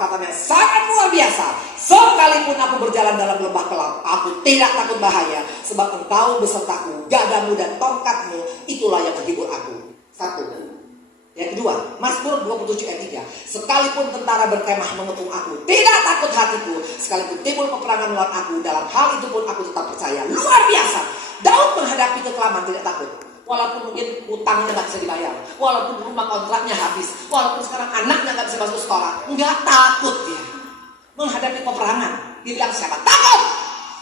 perkataan yang sangat luar biasa. Sekalipun aku berjalan dalam lembah gelap, aku tidak takut bahaya, sebab engkau besertaku, gadamu dan tongkatmu, itulah yang menghibur aku. Satu. Yang kedua, Mazmur 27 ayat 3. Sekalipun tentara berkemah mengepung aku, tidak takut hatiku. Sekalipun timbul peperangan melawan aku, dalam hal itu pun aku tetap percaya. Luar biasa. Daud menghadapi kekelaman tidak takut. Walaupun mungkin utangnya nggak bisa dibayar, walaupun rumah kontraknya habis, walaupun sekarang anaknya nggak bisa masuk sekolah, nggak takut dia menghadapi peperangan. Dia bilang siapa takut?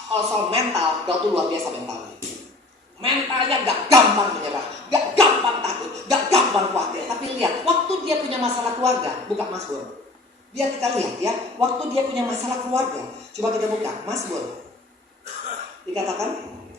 Kalau soal mental, Daud itu luar biasa mentalnya. Mentalnya nggak gampang menyerah, nggak gampang takut, nggak gampang khawatir. Tapi lihat, waktu dia punya masalah keluarga, buka Mazmur. Biar kita lihat ya, waktu dia punya masalah keluarga, coba kita buka Mazmur. Dikatakan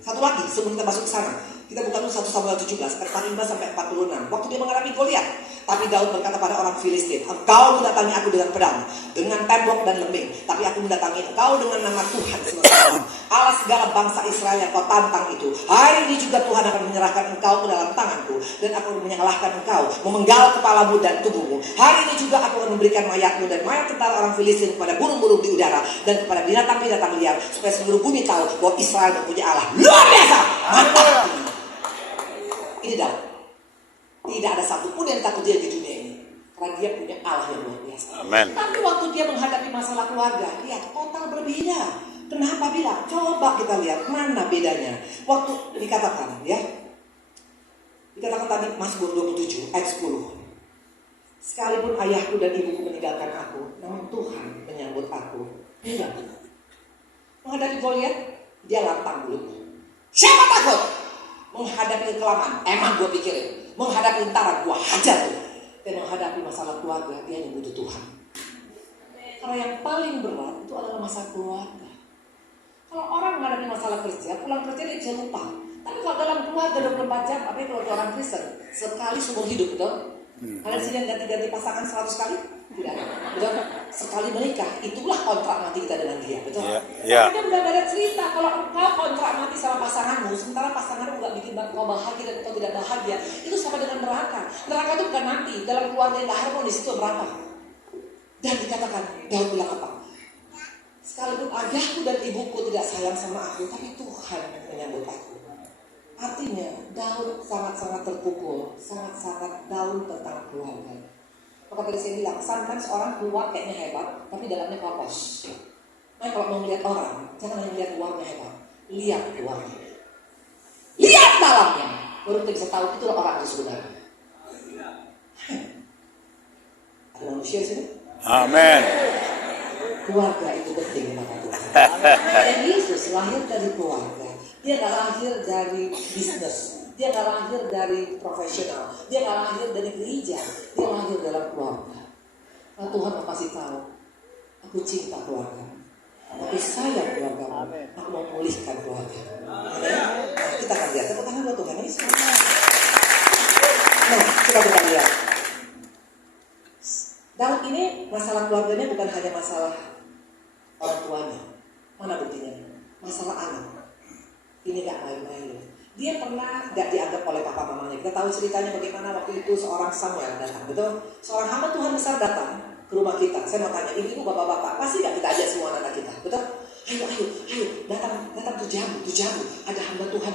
satu lagi sebelum kita masuk ke sana. Kita buka dulu 1 Samuel 17 ayat 45 sampai 46. Waktu dia menghadapi Goliat, tapi Daud berkata pada orang Filistin, engkau mendatangi aku dengan pedang, dengan tembok dan lembing, tapi aku mendatangi engkau dengan nama Tuhan semesta alam, Allah segala bangsa Israel yang kau tantang itu. Hari ini juga Tuhan akan menyerahkan engkau ke dalam tanganku, dan aku akan menyalahkan engkau, memenggal kepalamu dan tubuhmu. Hari ini juga aku akan memberikan mayatmu dan mayat tentara orang Filistin kepada burung-burung di udara dan kepada binatang-binatang liar, supaya seluruh bumi tahu bahwa Israel mempunyai Allah. Luar biasa. Mantap. Ini Daud. Tidak ada satupun yang takut dia di dunia ini, karena dia punya Allah yang luar biasa. Amen. Tapi waktu dia menghadapi masalah keluarga, lihat total berbeda. Kenapa bilang? Coba kita lihat mana bedanya. Waktu dikatakan ya, dikatakan tadi Mazmur 27 ayat 10. Sekalipun ayahku dan ibuku meninggalkan aku, namun Tuhan menyambut aku. Tidak. Menghadapi Goliat, dia lantang dulu. Siapa takut? Menghadapi kekelaman, emang gue pikirin. Menghadapi tentara, gue hajar tuh. Dan menghadapi masalah keluarga, dia yang butuh Tuhan. Karena yang paling berat itu adalah masalah keluarga. Kalau orang menghadapi masalah kerja, pulang kerja dia bisa lupa. Tapi kalau dalam keluarga 24 jam, apalagi kalau orang Kristen, sekali seumur hidup, betul? Kalian sini yang ganti-ganti pasangan 100 kali? Tidak, betul? Sekali menikah, itulah kontrak mati kita dengan dia, betul? Yeah. Tapi udah ada cerita, kalau engkau kontrak mati sama pasanganmu, sementara pasanganmu nggak bikin kau bahagia dan kau tidak bahagia, itu sama dengan neraka. Neraka itu bukan mati, dalam keluarga yang gak harmonis itu neraka. Dan dikatakan, Daud bilang apa? Sekalipun ayahku dan ibuku tidak sayang sama aku, tapi Tuhan menyambut aku. Artinya, Daud sangat-sangat terpukul, sangat-sangat Daud tentang keluarga. Maka tadi saya bilang, sometimes orang keluar kayaknya hebat, tapi dalamnya kopos. Nah kalau mau melihat orang, jangan hanya lihat luarnya hebat, lihat keluarnya. Lihat dalamnya, baru kita bisa tahu itulah orang itu sebenarnya. Ada manusia sini? Amin. Keluarga itu penting maka Tuhan. Dan Yesus lahir dari keluarga. Dia gak lahir dari bisnis, dia gak lahir dari profesional, dia gak lahir dari gereja, dia lahir dalam keluarga. Nah, Tuhan mau kasih tahu, aku cinta keluarga, aku sayang keluarga, aku mau pulihkan keluarga. Nah, kita akan lihat, tepuk tangan buat Tuhan ini semua. Nah, coba kita lihat. Daud ini masalah keluarganya bukan hanya masalah orang tuanya. Mana buktinya? Masalah anak. Ini gak main-main. Dia pernah gak dianggap oleh papa mamanya. Kita tahu ceritanya bagaimana waktu itu seorang Samuel datang, betul? Seorang hamba Tuhan besar datang ke rumah kita. Saya mau tanya, ibu bapak-bapak, pasti gak kita ajak semua anak kita, betul? Ayo, datang tuh jamu. Ada hamba Tuhan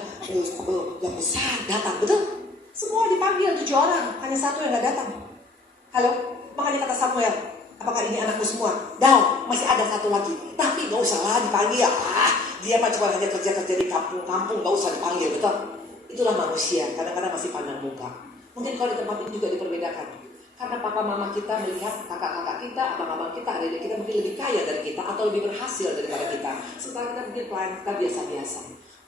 yang besar datang, betul? Semua dipanggil 7 orang, hanya satu yang gak datang. Halo, makanya kata Samuel, apakah ini anakku semua? Daud, masih ada satu lagi, tapi gak usah lah dipanggil. Dia mah cuma hanya kerja-kerja di kampung-kampung, gak usah dipanggil, betul? Itulah manusia, kadang-kadang masih pandang muka. Mungkin kalau di tempat ini juga diperbedakan. Karena papa mama kita melihat kakak-kakak kita, abang-abang kita, adik-adik kita mungkin lebih kaya dari kita atau lebih berhasil daripada kita. Sementara kita mungkin pelayan kita biasa-biasa.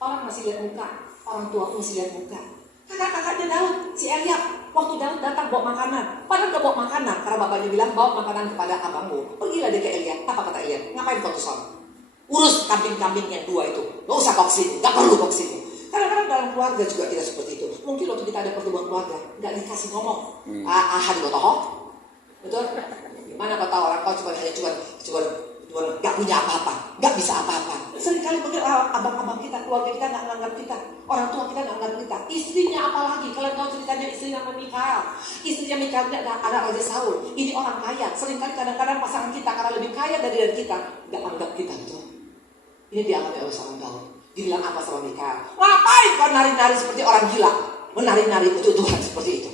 Orang masih lihat muka, orang tua pun masih lihat muka. Kakak-kakaknya Daud, si Eliab, waktu Daud datang bawa makanan. Padahal gak bawa makanan, karena bapaknya bilang bawa makanan kepada abangmu. Pergilah dia ke Eliab. Apa kata Eliab? Ngapain kau tuh soal? Urus kambing-kambing yang 2 itu. Gak usah kau kesini, gak perlu kau kesini. Kadang-kadang dalam keluarga juga tidak seperti itu. Mungkin waktu kita ada pertemuan keluarga, gak dikasih ngomong. Ahad lo toh, betul? Gimana kau tahu orang kau cuma gak punya apa-apa, gak bisa apa-apa. Seringkali mungkin abang-abang kita, keluarga kita nggak menganggap kita, orang tua kita nggak menganggap kita. Istrinya apalagi, kalian tahu ceritanya istrinya Mikal. Istrinya Mikal ada Raja Saul. Ini orang kaya. Seringkali kadang-kadang pasangan kita karena lebih kaya dari kita, nggak anggap kita betul. Ini dialami oleh seorang Daud. Dibilang apa sama Mikal? Ngapain kau nari-nari seperti orang gila? Menari-nari untuk Tuhan seperti itu.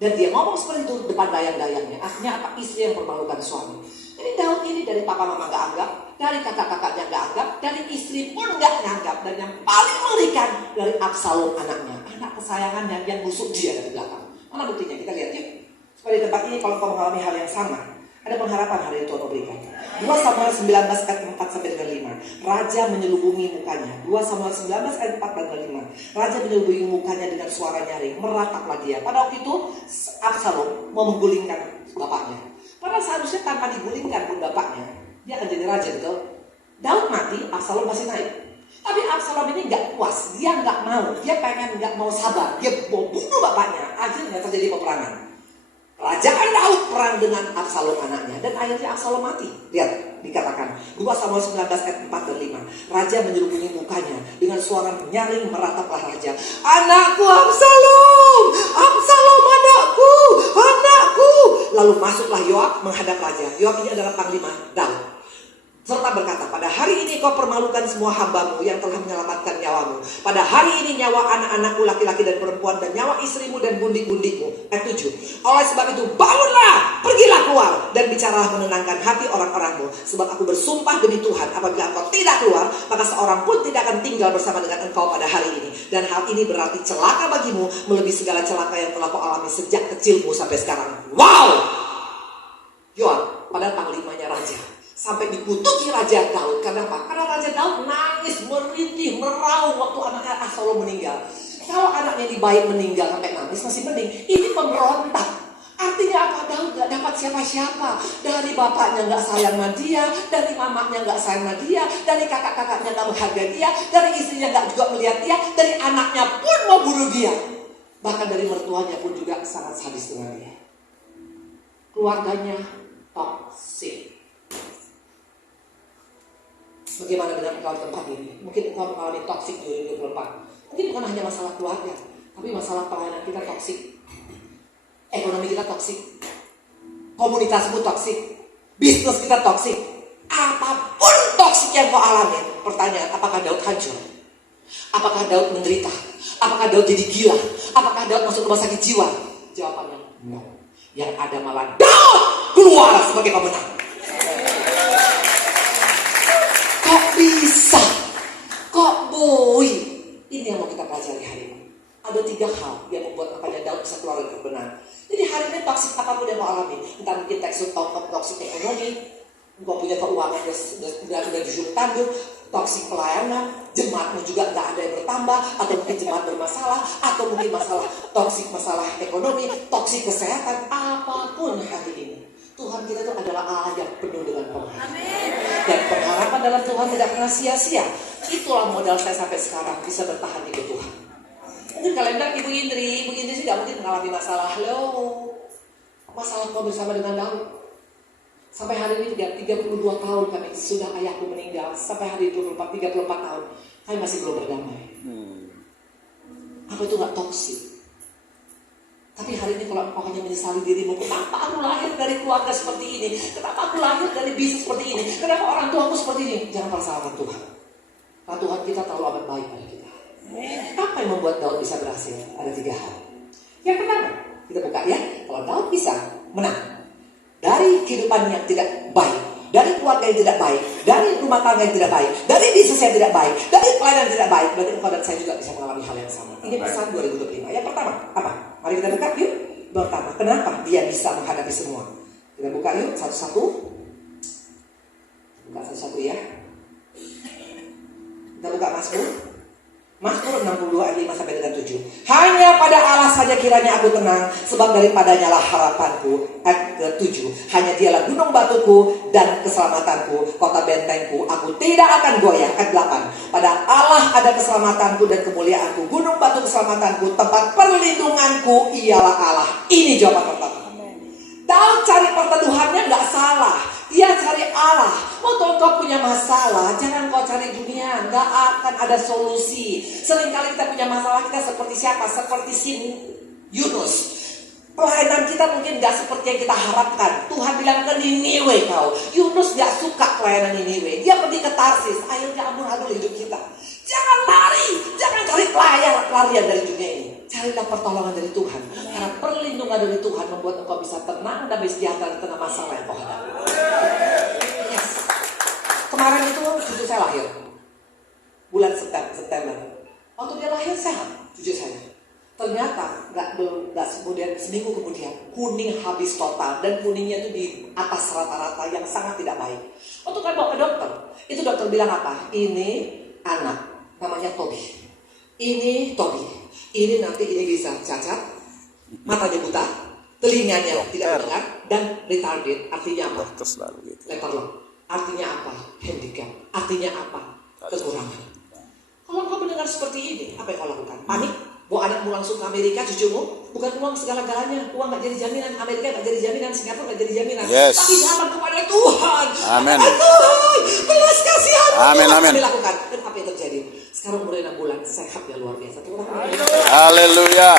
Dan dia ngomong seperti itu depan dayang-dayangnya. Artinya apa? Istri yang mempermalukan suami. Ini Daud ini dari papa mama gak anggap, dari kakak-kakaknya gak anggap, dari istri pun gak nganggap. Dan yang paling mengerikan dari Absalom anaknya, anak kesayangannya yang busuk dia dari belakang. Mana buktinya? Kita lihat yuk. Supaya di tempat ini kalau kau mengalami hal yang sama, ada pengharapan hari itu Tuhan berikan. 2 Samuel 19 ayat 4 sampai dengan 5. Raja menyelubungi mukanya. 2 Samuel 19 ayat 4 dan 5. Raja menyelubungi mukanya dengan suara nyaring, merataplah dia. Pada waktu itu Absalom mau menggulingkan bapaknya. Padahal seharusnya tanpa digulingkan pun bapaknya, dia akan jadi raja, betul? Daud mati, Absalom masih naik. Tapi Absalom ini nggak puas, dia nggak mau, dia pengen nggak mau sabar, dia mau bunuh bapaknya. Akhirnya terjadi peperangan. Kerajaan Daud perang dengan Absalom anaknya, dan akhirnya Absalom mati. Lihat, dikatakan 2 Samuel 19 ayat 4 dan 5. Raja menyelubungi mukanya dengan suara nyaring, merataplah raja. Anakku Absalom, Absalom anakku, anakku. Lalu masuklah Yoab menghadap raja. Yoab ini adalah panglima Daud. Serta berkata, pada hari ini kau permalukan semua hambamu yang telah menyelamatkan nyawamu. Pada hari ini nyawa anak-anakku laki-laki dan perempuan dan nyawa istrimu dan bundik-bundikmu. Ayat 7. Oleh sebab itu bangunlah, pergilah keluar dan bicaralah menenangkan hati orang-orangmu. Sebab aku bersumpah demi Tuhan, apabila engkau tidak keluar, maka seorang pun tidak akan tinggal bersama dengan engkau pada hari ini. Dan hal ini berarti celaka bagimu melebihi segala celaka yang telah kau alami sejak kecilmu sampai sekarang. Wow! Yoab, padahal panglimanya raja, sampai dikutuki Raja Daud. Karena apa? Karena Raja Daud nangis, merintih, meraung waktu anaknya Absalom meninggal. Kalau anaknya dibaik meninggal sampai nangis masih mending. Ini pemberontak. Artinya apa? Daud gak dapat siapa-siapa. Dari bapaknya gak sayang sama dia, dari mamanya gak sayang sama dia, dari kakak-kakaknya gak menghargai dia, dari istrinya gak juga melihat dia, dari anaknya pun mau bunuh dia. Bahkan dari mertuanya pun juga sangat sadis dengan dia. Keluarganya toksik. Bagaimana dengan engkau di tempat ini? Mungkin engkau mengalami toksik 2024. Mungkin bukan hanya masalah keluarga, tapi masalah pelayanan kita toksik, ekonomi kita toksik, komunitasmu toksik, bisnis kita toksik. Apapun toksik yang kau alami, pertanyaan, apakah Daud hancur? Apakah Daud menderita? Apakah Daud jadi gila? Apakah Daud masuk rumah sakit jiwa? Jawabannya no. Yang ada malah Daud keluar sebagai pemenang. Kok bisa? Kok boy? Ini yang mau kita pelajari hari ini. Ada 3 hal yang membuat makanya Daud bisa keluar dari kebenaran. Jadi hari ini toksik apapun yang mau alami, entah mungkin toksik ekonomi, engkau punya keuangan udah dijuluk tanduk, toksik pelayanan, jemaatmu juga nggak ada yang bertambah, atau mungkin jemaat bermasalah, atau mungkin masalah toksik, masalah ekonomi, toksik kesehatan, apapun hari ini. Tuhan kita itu adalah Allah yang penuh dengan pengharapan. Dan pengharapan dalam Tuhan tidak pernah sia-sia. Itulah modal saya sampai sekarang bisa bertahan di Tuhan. Mungkin kalian bilang Ibu Indri sih gak mungkin mengalami masalah. Halo, masalah kau bersama dengan Daud. Sampai hari ini 32 tahun kami sudah ayahku meninggal. Sampai hari itu 34 tahun kami masih belum berdamai. Apa itu gak toksik? Tapi hari ini kalau engkau hanya menyesali dirimu, kenapa aku lahir dari keluarga seperti ini? Kenapa aku lahir dari bisnis seperti ini? Kenapa orang tuaku seperti ini? Jangan pernah salahkan Tuhan. Karena Tuhan kita terlalu amat baik pada kita. Apa yang membuat Daud bisa berhasil? Ada 3 hal. Yang pertama, kita buka ya. Kalau Daud bisa menang dari kehidupan yang tidak baik, dari keluarga yang tidak baik, dari rumah tangga yang tidak baik, dari bisnis yang tidak baik, dari pelayanan yang tidak baik, berarti engkau dan saya juga bisa mengalami hal yang sama. Ini pesan 2025. Yang pertama, apa? Mari kita buka yuk. Pertama, kenapa dia bisa menghadapi semua? Kita buka yuk satu-satu. Buka satu-satu ya. Kita buka Mazmur 62 ayat 5 sampai dengan 7. Hanya pada Allah saja kiranya aku tenang, sebab daripadanya lah harapanku. Ayat ke-7. Hanya dialah gunung batuku dan keselamatanku, kota bentengku, aku tidak akan goyah. Ayat 8. Pada Allah ada keselamatanku dan kemuliaanku, gunung batu keselamatanku, tempat perlindunganku ialah Allah. Ini jawaban pertama. Daud cari perteduhannya gak salah. Dia cari Allah. Waktu engkau punya masalah, jangan kau cari dunia, nggak akan ada solusi. Seringkali kita punya masalah, kita seperti siapa? Seperti si Yunus. Pelayanan kita mungkin gak seperti yang kita harapkan. Tuhan bilang ke Niniwe kau. Yunus gak suka pelayanan Niniwe. Dia pergi ke Tarsis. Akhirnya amburadul hidup kita. Jangan lari. Jangan cari pelarian dari dunia ini. Carilah pertolongan dari Tuhan. Karena perlindungan dari Tuhan membuat engkau bisa tenang dan sejahtera di tengah masalah yang kau hadapi. Yes. Kemarin itu cucu saya lahir. Bulan September. Waktu dia lahir sehat cucu saya. Ternyata nggak kemudian seminggu kemudian kuning habis total dan kuningnya itu di atas rata-rata yang sangat tidak baik. Waktu kan bawa ke dokter, itu dokter bilang apa? Ini anak namanya Tobi. Ini Tobi. Ini nanti ini bisa cacat, matanya buta, telinganya tidak mendengar dan retarded. Artinya apa? Leperlong. Artinya apa? Handicap. Artinya apa? Kekurangan. Kalau kau mendengar seperti ini, apa yang kau lakukan? Panik? Bawa anakmu langsung ke Amerika, cucumu. Bukan uang segala-galanya. Uang gak jadi jaminan. Amerika gak jadi jaminan. Singapura gak jadi jaminan. Yes. Tapi jalan kepada Tuhan. Amin. Tuhan, belas kasihan. Amin, Tuhan amin. dilakukan. Dan apa yang terjadi? Sekarang mulai 6 bulan. Sehat ya luar biasa. Haleluya.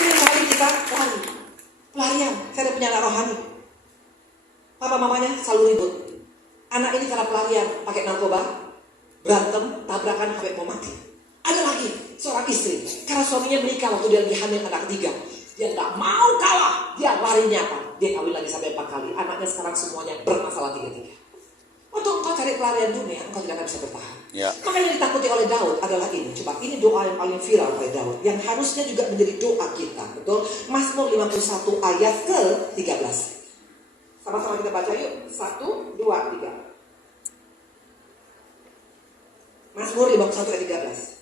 Sering kali kita lari. Pelarian. Saya ada punya anak rohani. Papa-mamanya selalu ribut. Anak ini karena pelarian. Pakai narkoba. Berantem. Tabrakan sampai mau mati. Ada lagi seorang istri, karena suaminya menikah waktu dia lagi hamil anak ketiga, dia nggak mau kalah, dia larinya apa? Dia kawin lagi sampai 4 kali, anaknya sekarang semuanya bermasalah 3-3. Untuk engkau cari pelarian dunia, engkau tidak akan bisa bertahan. Ya. Makanya yang ditakuti oleh Daud adalah ini. Coba ini doa yang paling viral oleh Daud, yang harusnya juga menjadi doa kita, betul? Mazmur 51 ayat ke-13. Sama-sama kita baca yuk. 1, 2, 3. Mazmur 51 ayat 13.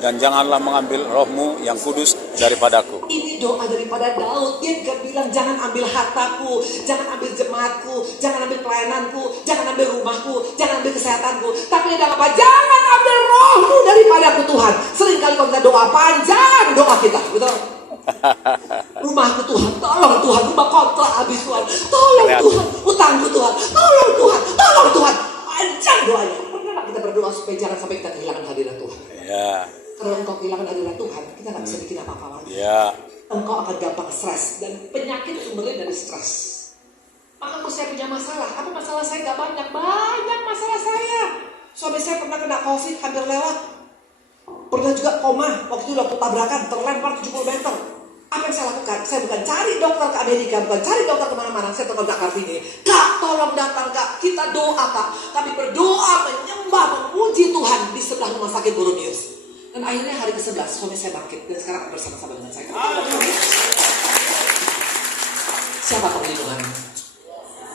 Dan janganlah mengambil rohmu yang kudus daripadaku. Ini doa daripada Daud. Dia gak bilang jangan ambil hartaku, jangan ambil jemaatku, jangan ambil pelayananku, jangan ambil rumahku, jangan ambil kesehatanku. Tapi dia bilang apa? Jangan ambil rohmu daripadaku Tuhan. Seringkali kalau kita doa panjang doa kita, betul? Rumahku Tuhan, tolong Tuhan, rumah kontrak habis Tuhan, tolong Tuhan, utangku Tuhan, tolong Tuhan, tolong Tuhan. Panjang doanya. Pernah kita berdoa supaya jangan sampai kita kehilangan hadirat Tuhan? Ya. Kalau engkau kehilangan hadirat Tuhan, kita gak bisa bikin apa-apa lagi. Ya. Engkau akan gampang stres. Dan penyakit sumbernya dari stres. Maka kalau saya punya masalah, apa masalah saya gak banyak? Banyak masalah saya. Suami saya pernah kena COVID, hampir lewat. Pernah juga koma, waktu itu waktu tabrakan, terlempar 70 meter. Apa yang saya lakukan? Saya bukan cari dokter ke Amerika, bukan cari dokter kemana-mana. Saya telepon Kak Kartini. Kak, tolong datang Kak. Kita doa Kak. Kami berdoa, menyembah, memuji Tuhan di sebelah rumah sakit Boronius. Dan akhirnya hari ke-11 suami saya bangkit dan sekarang bersama-sama dengan saya. Siapa perlindunganmu?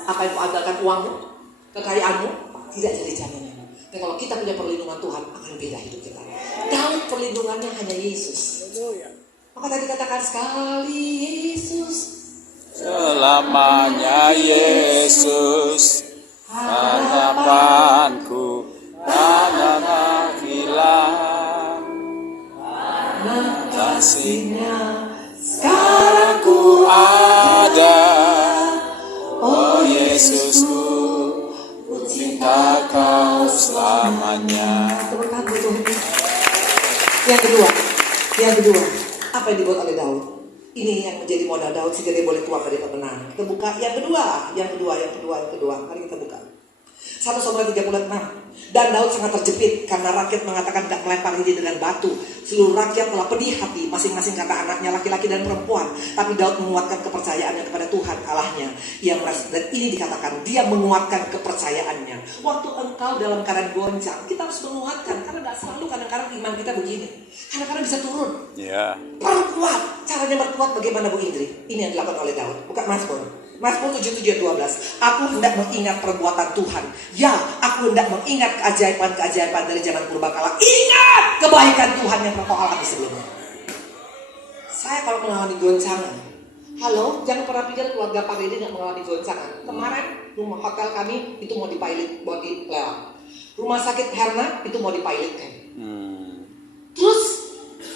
Apa yang kau andalkan uangmu? Kekayaanmu? Tidak jadi jaminan. Dan kalau kita punya perlindungan Tuhan, akan beda hidup kita. Daud perlindungannya hanya Yesus. Maka tadi katakan sekali Yesus. Selamanya Yesus harapanku tanah hilang. Kasihnya sekarang ku ada. Oh Yesusku, ku cinta kau selamanya. Yang kedua, apa yang dibuat oleh Daud? Ini yang menjadi modal Daud sehingga dia boleh keluar dari pemenang. Kita buka yang kedua. Mari kita buka. 1 Samuel 36. Dan Daud sangat terjepit karena rakyat mengatakan tidak melempar diri dengan batu. Seluruh rakyat telah pedih hati, masing-masing kata anaknya laki-laki dan perempuan. Tapi Daud menguatkan kepercayaannya kepada Tuhan Allahnya. Dan ini dikatakan dia menguatkan kepercayaannya. Waktu engkau dalam keadaan goncang, kita harus menguatkan. Karena tidak selalu kadang-kadang iman kita begini. Kadang-kadang bisa turun. Ya. Perkuat. Caranya berkuat bagaimana Bu Indri? Ini yang dilakukan oleh Daud. Buka Mazmur. Mazmur 77:12. Aku hendak mengingat perbuatan Tuhan. Ya, aku hendak mengingat keajaiban-keajaiban dari zaman purbakala. Ingat kebaikan Tuhan yang pernah kau alami sebelumnya. Saya kalau mengalami goncangan, halo, jangan pernah pikir keluarga Pak Dede nggak mengalami goncangan. Kemarin rumah hotel kami itu mau dipilot, mau dilewat. Rumah sakit Herna itu mau dipilotkan. Terus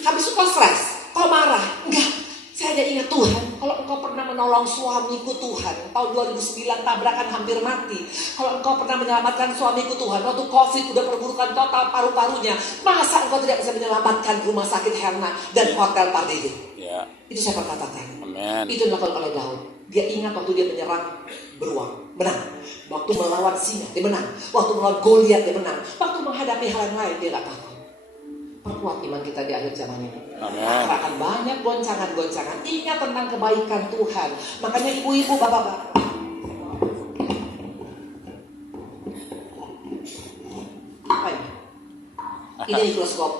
habis itu kau stres, kau marah, enggak. Saya hanya ingat Tuhan, kalau engkau pernah menolong suamiku Tuhan, tahun 2009 tabrakan hampir mati. Kalau engkau pernah menyelamatkan suamiku Tuhan, waktu COVID udah perburukan total paru-parunya, masa engkau tidak bisa menyelamatkan rumah sakit Herna dan hotel Pardede? Ya. Itu saya perkatakan. Amin. Itu dilakukan oleh Daud. Dia ingat waktu dia menyerang beruang, menang. Waktu melawan singa, dia menang. Waktu melawan Goliat, dia menang. Waktu menghadapi hal yang lain, dia gak takut. Perkuat iman kita di akhir zaman ini. Amin. Akan banyak goncangan-goncangan. Ingat tentang kebaikan Tuhan. Makanya ibu-ibu, bapak-bapak, apa ini? Ini mikroskop.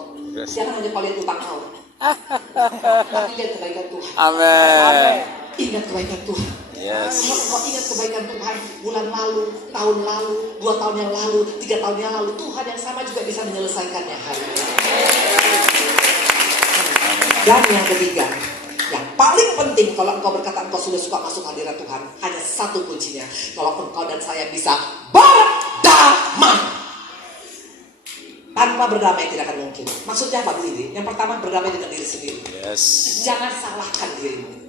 Jangan hanya kau lihat utang kau, tapi lihat kebaikan Tuhan. Amin. Ingat kebaikan Tuhan. Yes. Kalau kau ingat kebaikan Tuhan bulan lalu, tahun lalu, 2 tahun yang lalu, 3 tahun yang lalu, Tuhan yang sama juga bisa menyelesaikannya hari ini. Dan yang ketiga, yang paling penting kalau engkau berkata engkau sudah suka masuk hadirat Tuhan, hanya satu kuncinya. Kalau engkau dan saya bisa berdamai. Tanpa berdamai tidak akan mungkin. Maksudnya apa Bu Indri? Yang pertama, berdamai dengan diri sendiri. Yes. Jangan salahkan dirimu.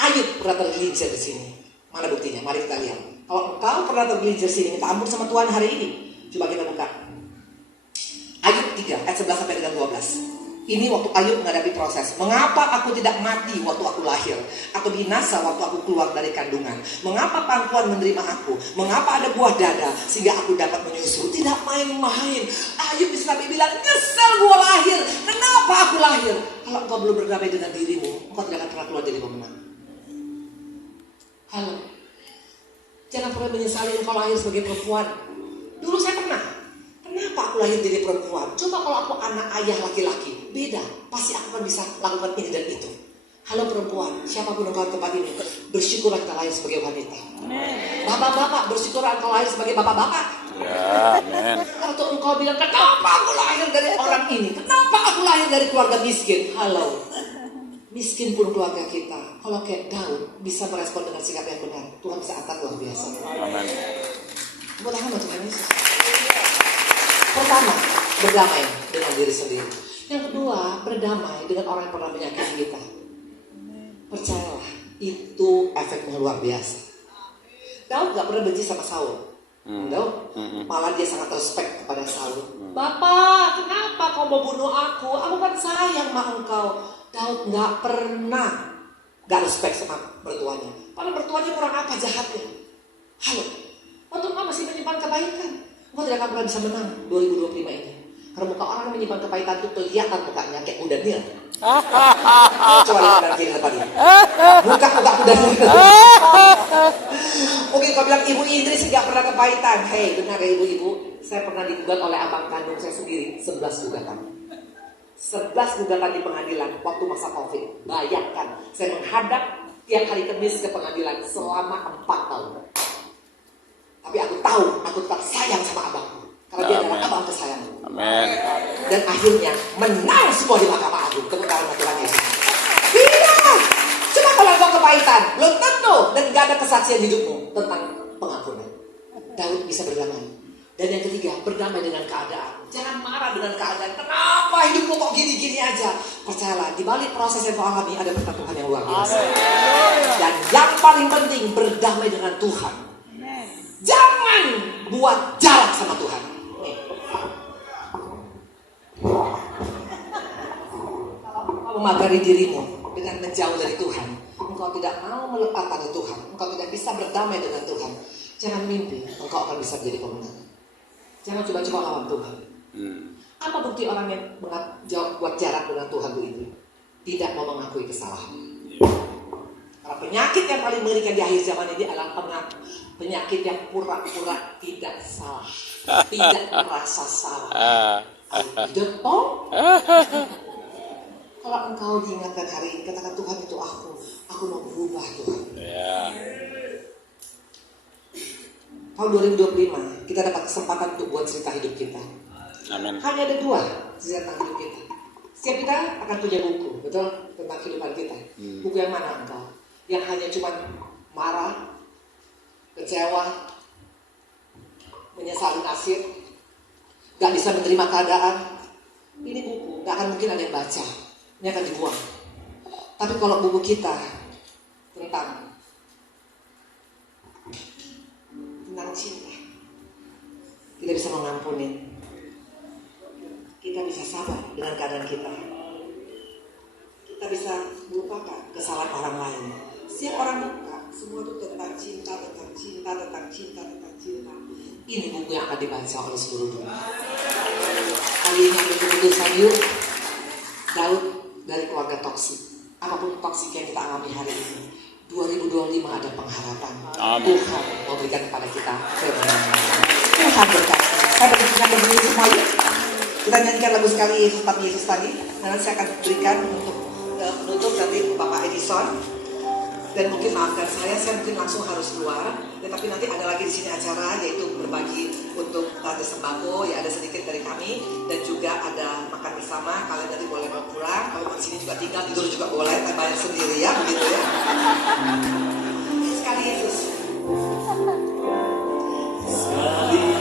Ayub pernah tergelincir di sini. Mana buktinya? Mari kita lihat. Kalau engkau pernah tergelincir di sini, minta ampun sama Tuhan hari ini. Coba kita buka. Ayub 3 ayat 11 sampai dengan 12. Ini waktu Ayub menghadapi proses. Mengapa aku tidak mati waktu aku lahir, atau binasa waktu aku keluar dari kandungan? Mengapa pangkuan menerima aku? Mengapa ada buah dada sehingga aku dapat menyusu? Tidak main-main. Ayub bisa bilang, nyesel gua lahir. Kenapa aku lahir? Kalau engkau belum berdamai dengan dirimu, engkau tidak akan pernah keluar dari pemenang. Halo, jangan pernah menyesali engkau lahir sebagai perempuan. Dulu saya pernah. Kenapa aku lahir jadi perempuan? Coba kalau aku anak ayah laki-laki, beda. Pasti aku akan bisa lakukan ini dan itu. Halo perempuan, siapapun engkau tempat ini, bersyukurlah kita lahir sebagai wanita. Bapak-bapak, bersyukurlah engkau lahir sebagai bapak-bapak. Ya, amin. Atau engkau bilang, kenapa aku lahir dari orang ini? Kenapa aku lahir dari keluarga miskin? Halo, miskin pun keluarga kita. Kalau kayak Daud bisa merespon dengan sikap yang benar, Tuhan bisa angkat luar biasa. Amin. Tepuk tangan buat Tuhan Yesus. Pertama, berdamai dengan diri sendiri. Yang kedua, berdamai dengan orang yang pernah menyakiti kita. Percayalah, itu efeknya luar biasa. Daud gak pernah benci sama Saul. Daud, malah dia sangat respect kepada Saul. Bapak, kenapa kau mau bunuh aku? Aku kan sayang sama engkau. Daud gak pernah gak respect sama mertuanya. Padahal mertuanya kurang apa jahatnya. Halo, waktu engkau masih menyimpan kebaikan, engkau tidak akan pernah bisa menang 2025 ini. Karena muka orang yang menyimpan kepahitan itu kelihatan mukanya kayak kuda nil. Coba lihat kanan kiri depan ini. Muka kuda nil. Mungkin kau bilang Ibu Indri sih gak pernah kepahitan. Hei, benar ya ibu-ibu, saya pernah digugat oleh abang kandung saya sendiri 11 gugatan. 11 gugatan di pengadilan waktu masa COVID. Bayangkan, saya menghadap tiap hari Kamis ke pengadilan selama 4 tahun. Tapi aku tahu, aku tetap sayang sama abangku. Karena dia adalah abang kesayanganku. Amin. Dan akhirnya menang semua di Mahkamah Agung. Tepuk tangan buat Tuhan Yesus. Tidak. Cuma kalau kau kepahitan, belum tentu dan gak ada kesaksian hidupmu tentang pengampunan. Daud bisa berdamai. Dan yang ketiga, berdamai dengan keadaan. Jangan marah dengan keadaan. Kenapa hidupmu kok gini-gini aja? Percayalah, di balik proses yang kau alami ada berkat Tuhan yang luar biasa. Dan yang paling penting, berdamai dengan Tuhan. Jangan buat jarak sama Tuhan. Kalau engkau memagari dirimu dengan menjauh dari Tuhan, engkau tidak mau melekat pada Tuhan, engkau tidak bisa berdamai dengan Tuhan, jangan mimpi engkau akan bisa menjadi pemenang. Jangan coba-coba lawan Tuhan. Apa bukti orang yang buat jarak dengan Tuhan Bu Indri? Tidak mau mengakui kesalahan. Karena penyakit yang paling mengerikan di akhir zaman ini adalah penyakit yang pura-pura tidak salah, tidak merasa salah. Tidak toh? Kalau engkau diingatkan hari ini, katakan Tuhan itu aku mau berubah Tuhan. Tahun 2025 kita dapat kesempatan untuk buat cerita hidup kita. Amin. Hanya ada 2 cerita hidup kita. Setiap kita akan punya buku, betul, tentang kehidupan kita. Buku yang mana engkau? Yang hanya cuma marah, kecewa, menyesali nasib, gak bisa menerima keadaan. Ini buku, gak akan mungkin ada yang baca. Ini akan dibuang. Tapi kalau buku kita tentang cinta, kita bisa mengampuni, kita bisa sabar dengan keadaan kita, kita bisa melupakan kesalahan orang lain. Setiap orang buka, semua itu tentang cinta, tentang cinta, tentang cinta, tentang cinta. Ini buku yang akan dibaca oleh seluruh dunia. Kali ini ambil keputusan yuk, Daud dari keluarga toksik. Apapun toksik yang kita alami hari ini, 2025 ada pengharapan. Amin. Tuhan memberikan kepada kita kemenangan. Tuhan berkati. Saya berikan berdiri semua yuk. Kita nyanyikan lagu sekali Yesus tapi Yesus tadi. Nanti saya akan berikan untuk penutup nanti Bapak Edison. Dan mungkin maafkan saya mungkin langsung harus keluar. Tetapi nanti ada lagi di sini acara yaitu berbagi untuk tanda sembako. Ya ada sedikit dari kami dan juga ada makan bersama. Kalian nanti boleh mau pulang. Kalau di sini juga tinggal tidur juga boleh. Tapi bayar sendiri ya begitu ya. Sekali Yesus.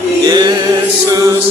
Yesus.